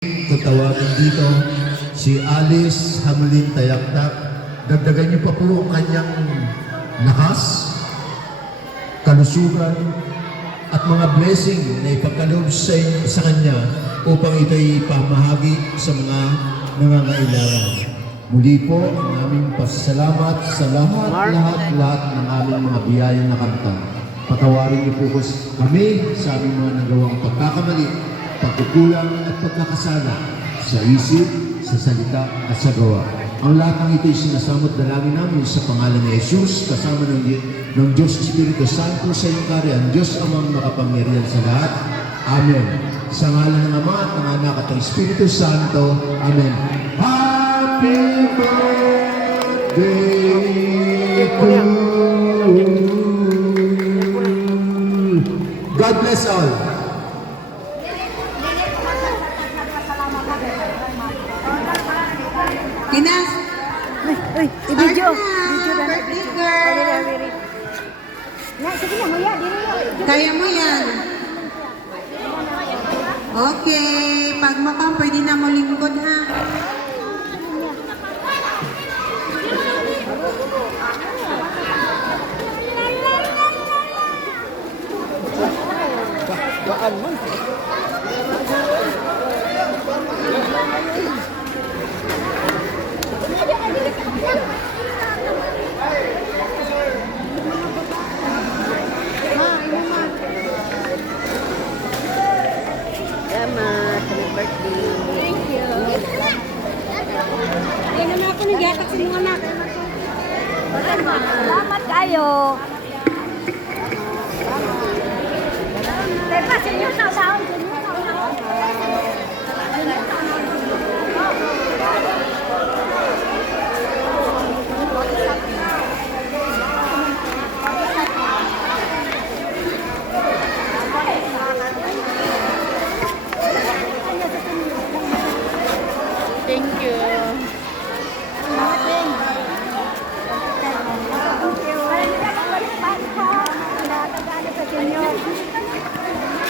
Kung tawagin dito, si Alice Hamlin Tayaktak, dagdagan niyo pa po ang kanyang lakas, kalusugan, at mga blessing na ipagkaloob sa kanya upang ito'y pamahagi sa mga nangangailangan. Muli po ang aming pasasalamat sa lahat ng aming mga biyayang nakanta. Patawarin niyo po kami sa aming mga nagawang pagkakamali, pagkukulang at pagkakasala sa isip, sa salita at sa gawa. Ang lahat ng ito'y sinasamot dalangin namin sa pangalan ni Jesus, kasama ng Diyos Espiritu Santo sa iyong kaharian, Diyos amang makapangyarihan sa lahat. Amen. Sa ngalan ng Ama at ng Anak at ng Espiritu Santo. Amen. Happy birthday to you. God bless all. Kinas, I-video. birthday girl. Sige na, Muya. Kaya mo yan. Okay, pag makam, pwede na mo lingkod ha. Baan man. Salamat. Happy birthday. Thank you. Ay, naman ako nagyatak sa mga anak. Salamat kayo. Tepa, sinyo sa daon. Thank you.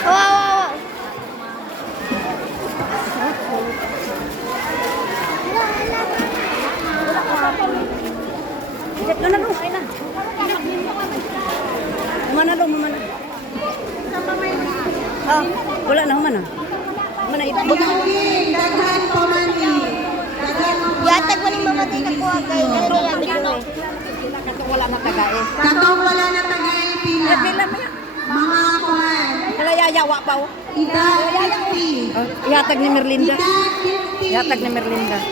Wow. Mana lo, mana? Ah, wala na mana. Mana ito? Lagi, daghan pa man eh. Daghan pa man. Yatag mo ni mama din ako kay nalalabi ko. Wala na tagae. Katong wala na tagay pila. Pila mo yan. Mga kuhan. Kala yayawa pa o. Edad 50. Ihatag ni Merlinda. Edad 50. Ihatag ni Merlinda.